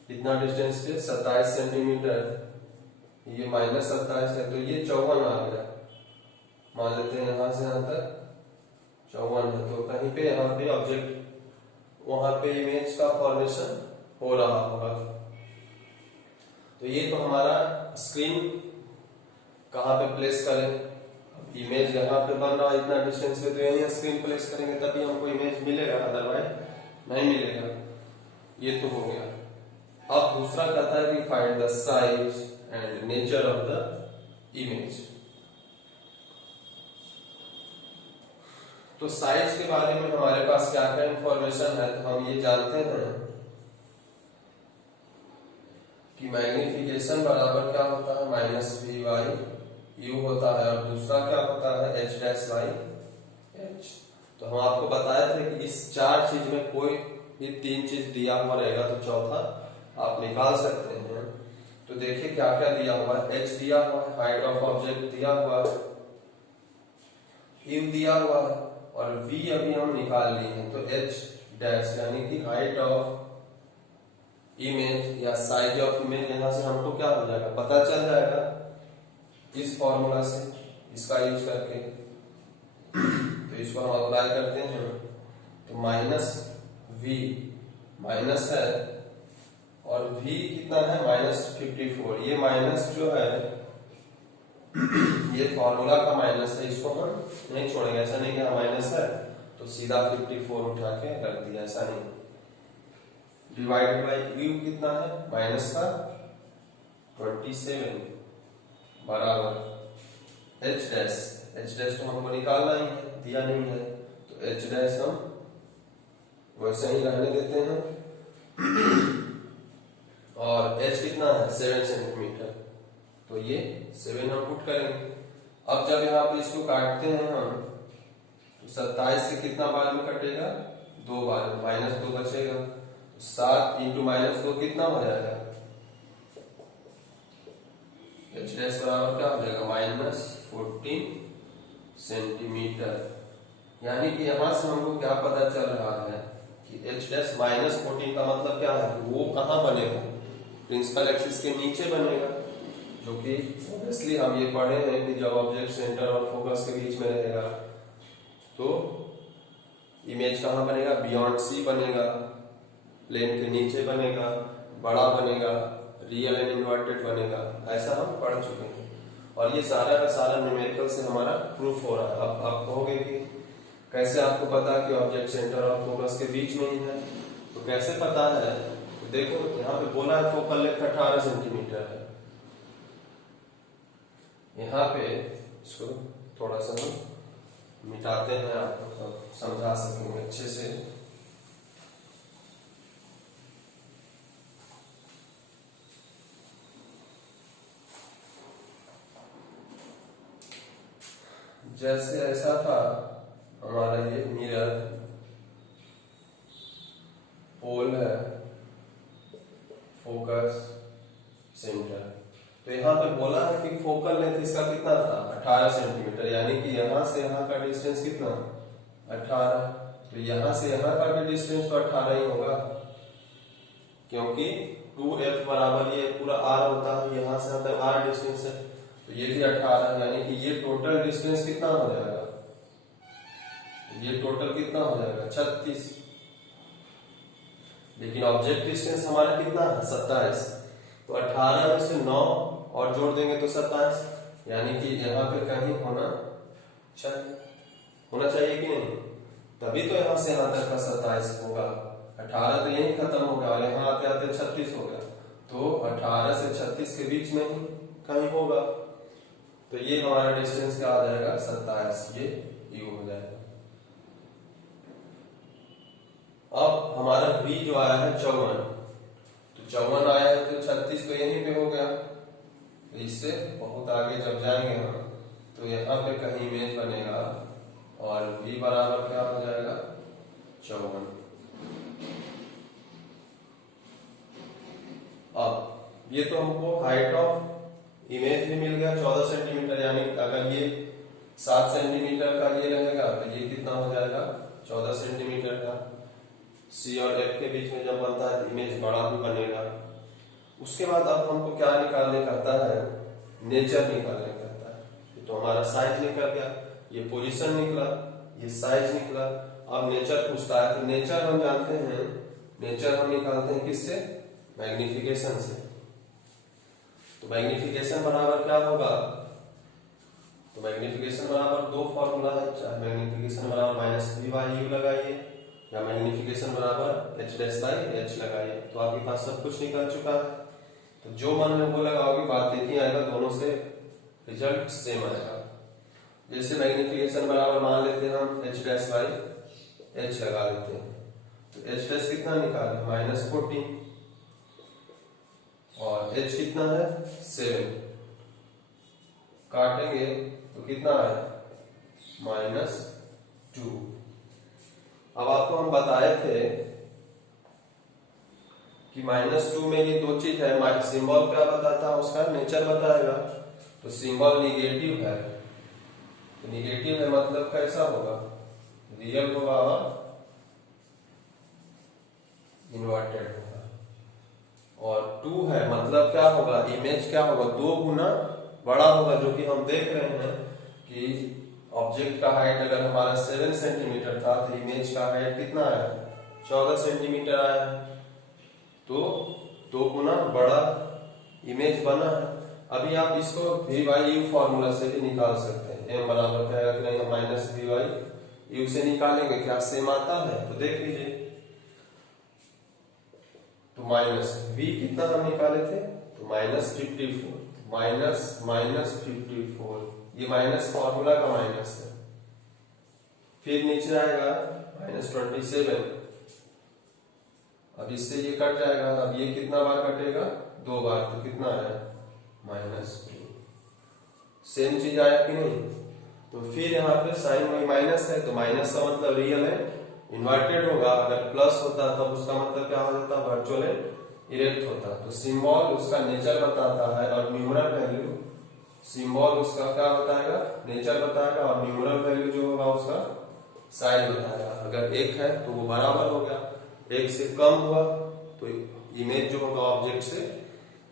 कितना डिस्टेंस पे 27 सेंटीमीटर, ये -27 है तो ये 54 आ गया। मान लेते हैं यहां से यहां तक 54 है, तो कहीं पे यहाँ पे ऑब्जेक्ट, वहां पे इमेज का फॉर्मेशन हो रहा होगा। तो ये तो हमारा स्क्रीन कहाँ पे प्लेस करें, इमेज यहाँ पे बन रहा है इतना डिस्टेंस पे, तो यही स्क्रीन प्लेस करेंगे तभी हमको इमेज मिलेगा, अदरवाइज नहीं मिलेगा। ये तो हो गया। अब दूसरा कहता है कि find the size and nature of the image. तो साइज के बारे में हमारे पास क्या क्या इंफॉर्मेशन है, तो हम ये जानते हैं कि मैग्निफिकेशन बराबर क्या होता है -v/u होता है, और दूसरा क्या होता है h'/h। तो हम आपको बताए थे कि इस 4 चीज में कोई भी 3 चीज दिया हुआ रहेगा तो चौथा आप निकाल सकते हैं। तो देखिए क्या क्या दिया हुआ है, h दिया हुआ है, हाइट ऑफ ऑब्जेक्ट दिया हुआ है, u दिया हुआ है और v अभी हम निकाल लिए हैं। तो h' यानी कि हाइट ऑफ इमेज या साइज ऑफ इमेज, यहां से हमको क्या हो जाएगा पता चल जाएगा इस फॉर्मूला से। इसका यूज करके। तो इसको हम अप्लाई करते हैं, तो माइनस v माइनस है और v कितना है -54। ये माइनस जो है ये फॉर्मूला का माइनस है, इसको हम नहीं छोड़ेंगे। ऐसा नहीं कि माइनस है तो सीधा 54 उठा के रख दिया, ऐसा नहीं। डिवाइडेड बाई u कितना है माइनस का 27 बराबर h डैश तो हमको निकालना ही है, दिया नहीं है, तो h डैश हम वैसे ही रहने देते हैं। और h कितना है 7 सेंटीमीटर, तो ये 7 हम पुट करेंगे। अब जब यहाँ पे इसको काटते हैं हम, तो 27 से कितना बार में कटेगा 2 बार, -2 बचेगा। 7 इंटू -2 कितना हो जाएगा, h डैश बराबर क्या हो जाएगा -14 सेंटीमीटर। यानी कि यहाँ से हमको क्या पता चल रहा है कि h डैश -14 का मतलब क्या है, वो कहाँ बनेगा, प्रिंसिपल एक्सिस के नीचे बनेगा, जो कि ऑब्वियसली हम ये पढ़े हैं कि जब ऑब्जेक्ट सेंटर और फोकस के बीच में रहेगा तो इमेज कहाँ बनेगा, बियॉन्ड सी बनेगा, प्लेन के नीचे बनेगा, बड़ा बनेगा, रियल एंड इन्वर्टेड बनेगा। ऐसा हम पढ़ चुके हैं और ये सारा का सारा न्यूमेरिकल से हमारा प्रूफ हो रहा है। अब आप कहोगे कि कैसे आपको पता कि ऑब्जेक्ट सेंटर और फोकस के बीच में ही है, तो कैसे पता है, तो देखो यहाँ पे बोला है फोकल लेंथ 18 सेंटीमीटर है। यहाँ पे इसको थोड़ा सा हम मिटाते हैं, आपको समझा सकेंगे अच्छे से। जैसे ऐसा था हमारा ये मिरर पोल है, फोकस सेंटर, तो यहाँ पे बोला है कि फोकल लेंथ इसका कितना था 18 सेंटीमीटर, यानी कि यहाँ से यहाँ का डिस्टेंस कितना 18, तो यहाँ से यहाँ का भी डिस्टेंस तो 18 ही होगा, क्योंकि 2f बराबर ये पूरा r होता है, यहाँ से तक r डिस्टेंस है, तो ये भी 18, यानी कि ये टोटल डिस्टेंस कितना हो जाएगा, ये टोटल कितना हो जाएगा 36। लेकिन ऑब्जेक्ट डिस्टेंस हमारा कितना है 27, तो 18 में से 9 और जोड़ देंगे तो 27, यानी कि यहाँ पे कहीं होना चाहिए कि नहीं, तभी तो यहाँ से यहाँ तक का 27 होगा। 18 तो यही खत्म हो गया और यहाँ आते आते 36 हो गया, तो 18 से 36 के बीच में ही कहीं होगा, तो ये हमारा डिस्टेंस क्या आ जाएगा 27, ये u हो जाएगा। अब हमारा v जो आया है 54, तो 54 आया है तो 36 तो यहीं पे हो गया, तो इससे बहुत आगे जब जाएंगे हम तो यहाँ पे कहीं इमेज बनेगा और v बराबर क्या हो जाएगा 54। अब ये तो हमको हाइट ऑफ इमेज भी मिल गया 14 सेंटीमीटर, यानी अगर ये 7 सेंटीमीटर का ये रहेगा तो ये कितना हो जाएगा 14 सेंटीमीटर का। C और F के बीच में जब बनता है तो इमेज बड़ा भी बनेगा। उसके बाद अब हमको क्या निकालने कहता है, नेचर निकालने कहता है। तो हमारा साइज निकल गया, ये पोजीशन निकला, ये साइज निकला। अब नेचर पूछता है, तो नेचर हम जानते हैं, नेचर हम निकालते हैं किससे, मैग्निफिकेशन से। तो मैग्निफिकेशन बराबर क्या होगा, तो मैग्निफिकेशन बराबर दो फॉर्मूला है, चाहे मैग्निफिकेशन बराबर -v/u लगाइए या मैग्निफिकेशन बराबर h डैश बाई h लगाइए, तो आपके पास सब कुछ निकल चुका है। तो जो मन में वो लगाओगे बात एक ही आएगा, दोनों से रिजल्ट सेम आएगा। जैसे मैग्निफिकेशन बराबर मान लेते हैं हम h डैश बाई h लगा लेते हैं, तो h डैश कितना निकाले -14 और h कितना है 7, काटेंगे तो कितना है -2। अब आपको हम बताए थे कि -2 में ये दो चीज है, सिंबल क्या बताता है, उसका नेचर बताएगा। तो सिंबल निगेटिव है, तो निगेटिव है मतलब कैसा होगा, रियल होगा और इन्वर्टेड होगा। और 2 है मतलब क्या होगा, इमेज क्या होगा 2 गुना बड़ा होगा, जो कि हम देख रहे हैं कि ऑब्जेक्ट का हाइट अगर हमारा 7 सेंटीमीटर था तो इमेज का हाइट कितना आया, 14 सेंटीमीटर आया। तो 2 गुना बड़ा इमेज बना है। अभी आप इसको v बाई यू फॉर्मूला से भी निकाल सकते हैं। m बराबर क्या है कि नहीं, माइनस v बाई यू से निकालेंगे, क्या सेम आता है तो देख लीजिए। तो माइनस v कितना हम निकाले थे, तो माइनस 54, माइनस माइनस 54, ये माइनस फॉर्मूला का माइनस है। फिर नीचे आएगा माइनस 27, अब इससे ये कट जाएगा। अब ये कितना बार कटेगा, 2 बार, तो कितना आया माइनस 2। सेम चीज आया कि नहीं। तो फिर यहाँ पे साइन वही माइनस है, तो माइनस का मतलब रियल है, इन्वर्टेड होगा। अगर प्लस होता तब उसका मतलब क्या हो जाता, वर्चुअल एंड इरेक्ट होता। तो सिंबल उसका नेचर बताता है और न्यूमरल वैल्यू, सिंबल उसका क्या बताएगा, नेचर बताएगा, और न्यूमरल वैल्यू जो होगा उसका साइज बताएगा। अगर 1 है तो वो बराबर हो गया, 1 से कम हुआ तो इमेज जो होगा ऑब्जेक्ट से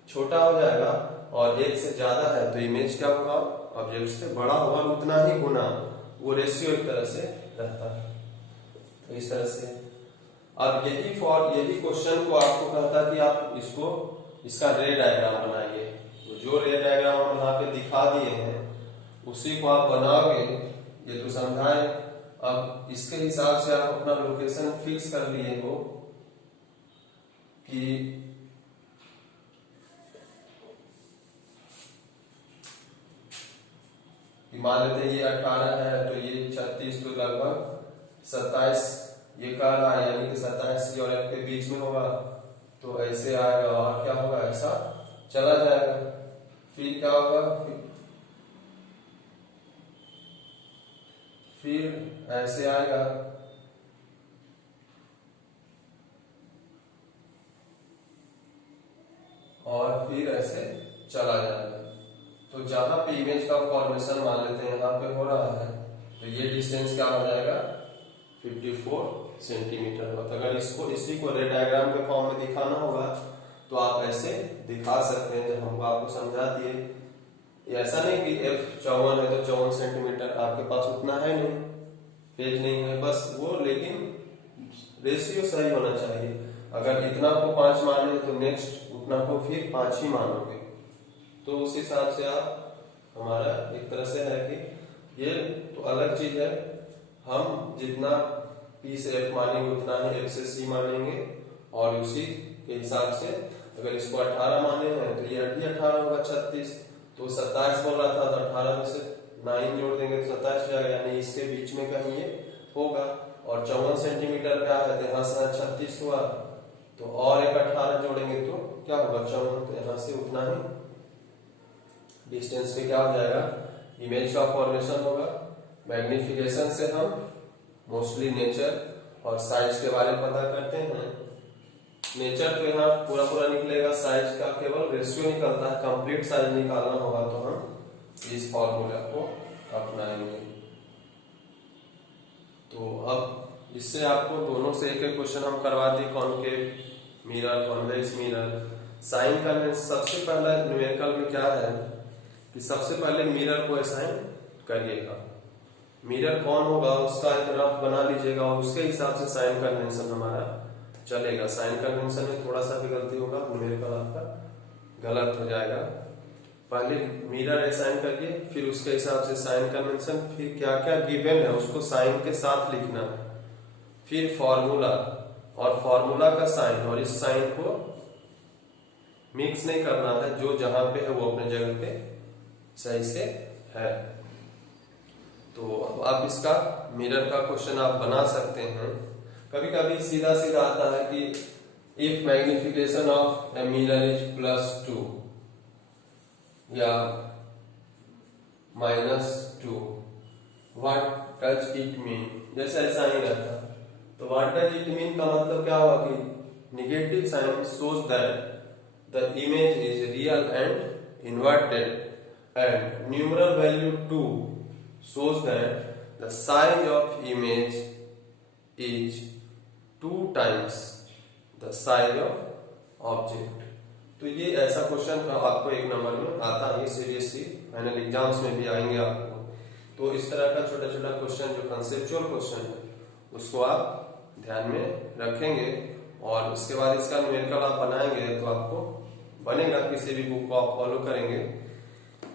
छोटा हो जाएगा, और 1 से ज्यादा है तो इमेज क्या होगा, ऑब्जेक्ट से बड़ा होगा। उतना ही गुना वो रेशियो एक तरह से रहता है। तो इस तरह से अब यही क्वेश्चन को आपको कहता है कि आप इसको, इसका रे डायग्राम बनाइए। तो जो रे डायग्राम हम यहाँ पे दिखा दिए हैं उसी को आप बनाओगे, ये तो समझाए। अब इसके हिसाब से आप अपना लोकेशन फिक्स कर लिए हो कि मान लेते हैं ये 18 है तो ये 36, तो लगभग 27 ये कह रहा है, यानी कि 27 और F के बीच में होगा। तो ऐसे आएगा और क्या होगा, ऐसा चला जाएगा। फिर क्या होगा, फिर ऐसे आएगा, और फिर ऐसे चला जाएगा। तो जहां पे इमेज का फॉर्मेशन मान लेते हैं यहाँ पे हो रहा है, तो ये डिस्टेंस क्या हो जाएगा, 54 सेंटीमीटर। और अगर इसको इसी को रे डायग्राम के फॉर्म में दिखाना होगा तो आप ऐसे दिखा सकते हैं, जब हम आपको समझा दिए। ऐसा नहीं कि F 54 है तो 54 सेंटीमीटर, आपके पास उतना है नहीं, पेज नहीं है बस वो, लेकिन रेशियो सही होना चाहिए। अगर इतना को 5 माने तो नेक्स्ट उतना को फिर 5 ही मानोगे। तो उस हिसाब से आप, हमारा एक तरह से है कि ये तो अलग चीज है, हम जितना P से F मानेंगे उतना ही F से C मानेंगे, और उसी के हिसाब से अगर इसको 18 माने हैं तो ये 18 होगा 36, तो 27 बोल रहा था तो 18 में से 9 जोड़ देंगे तो 27 जाएगा, यानी इसके बीच में कहीं ये होगा। और 54 सेंटीमीटर क्या है, यहाँ से 36 हुआ तो और एक 18 जोड़ेंगे तो क्या होगा 54, तो यहाँ से उतना ही डिस्टेंस पे क्या हो जाएगा, इमेज का फॉर्मेशन होगा। मैग्निफिकेशन से हम मोस्टली नेचर और साइज के बारे में पता करते हैं। नेचर तो यहाँ पूरा पूरा निकलेगा, साइज का केवल रेशियो निकलता है। कंप्लीट साइज निकालना होगा तो हम इस फॉर्मूला को अपनाएंगे। तो अब इससे आपको दोनों से एक एक क्वेश्चन हम करवा दिए, concave mirror, convex mirror, sign convention. सबसे पहला न्यूमेरिकल में क्या है कि सबसे पहले मिरर को असाइन करिएगा। मिरर कौन होगा उसका एक रफ बना लीजिएगा, और उसके हिसाब से साइन कन्वेंशन हमारा चलेगा। साइन कन्वेंशन में थोड़ा सा भी गलती होगा, न्यूमेरिकल आपका गलत हो जाएगा। पहले मिरर असाइन करिए, फिर उसके हिसाब से साइन कन्वेंशन, फिर क्या क्या गिवन है उसको साइन के साथ लिखना है, फिर फॉर्मूला और फॉर्मूला का साइन, और इस साइन को मिक्स नहीं करना है, जो जहां पे है वो अपने जगह पे सही से है। तो अब आप इसका मिरर का क्वेश्चन आप बना सकते हैं। कभी कभी सीधा सीधा आता है कि if magnification of a mirror is +2 या -2 व्हाट डज इट मीन, जैसे ऐसा ही रहता। तो व्हाट डज इट मीन का मतलब क्या हुआ कि negative sign shows that the image is real and inverted, and numeral value 2 shows that the size of image is 2 times the size of object। तो ये ऐसा क्वेश्चन आपको 1 नंबर में आता है सीरियसली, फाइनल एग्जाम्स में भी आएंगे आपको तो इस तरह का छोटा छोटा क्वेश्चन जो कंसेप्चुअल क्वेश्चन है उसको आप ध्यान में रखेंगे और उसके बाद इसका न्यूमेरिकल आप बनाएंगे तो आपको बनेगा। किसी भी बुक को आप फॉलो करेंगे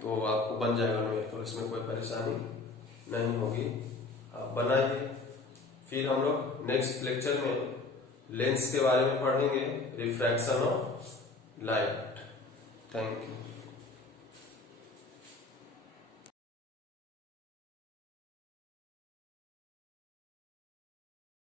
तो आपको बन जाएगा न्यूमेरिकल, इसमें कोई परेशानी नहीं होगी, आप बनाइए। फिर हम लोग नेक्स्ट लेक्चर में लेंस के बारे में पढ़ेंगे, refraction of light. Thank you.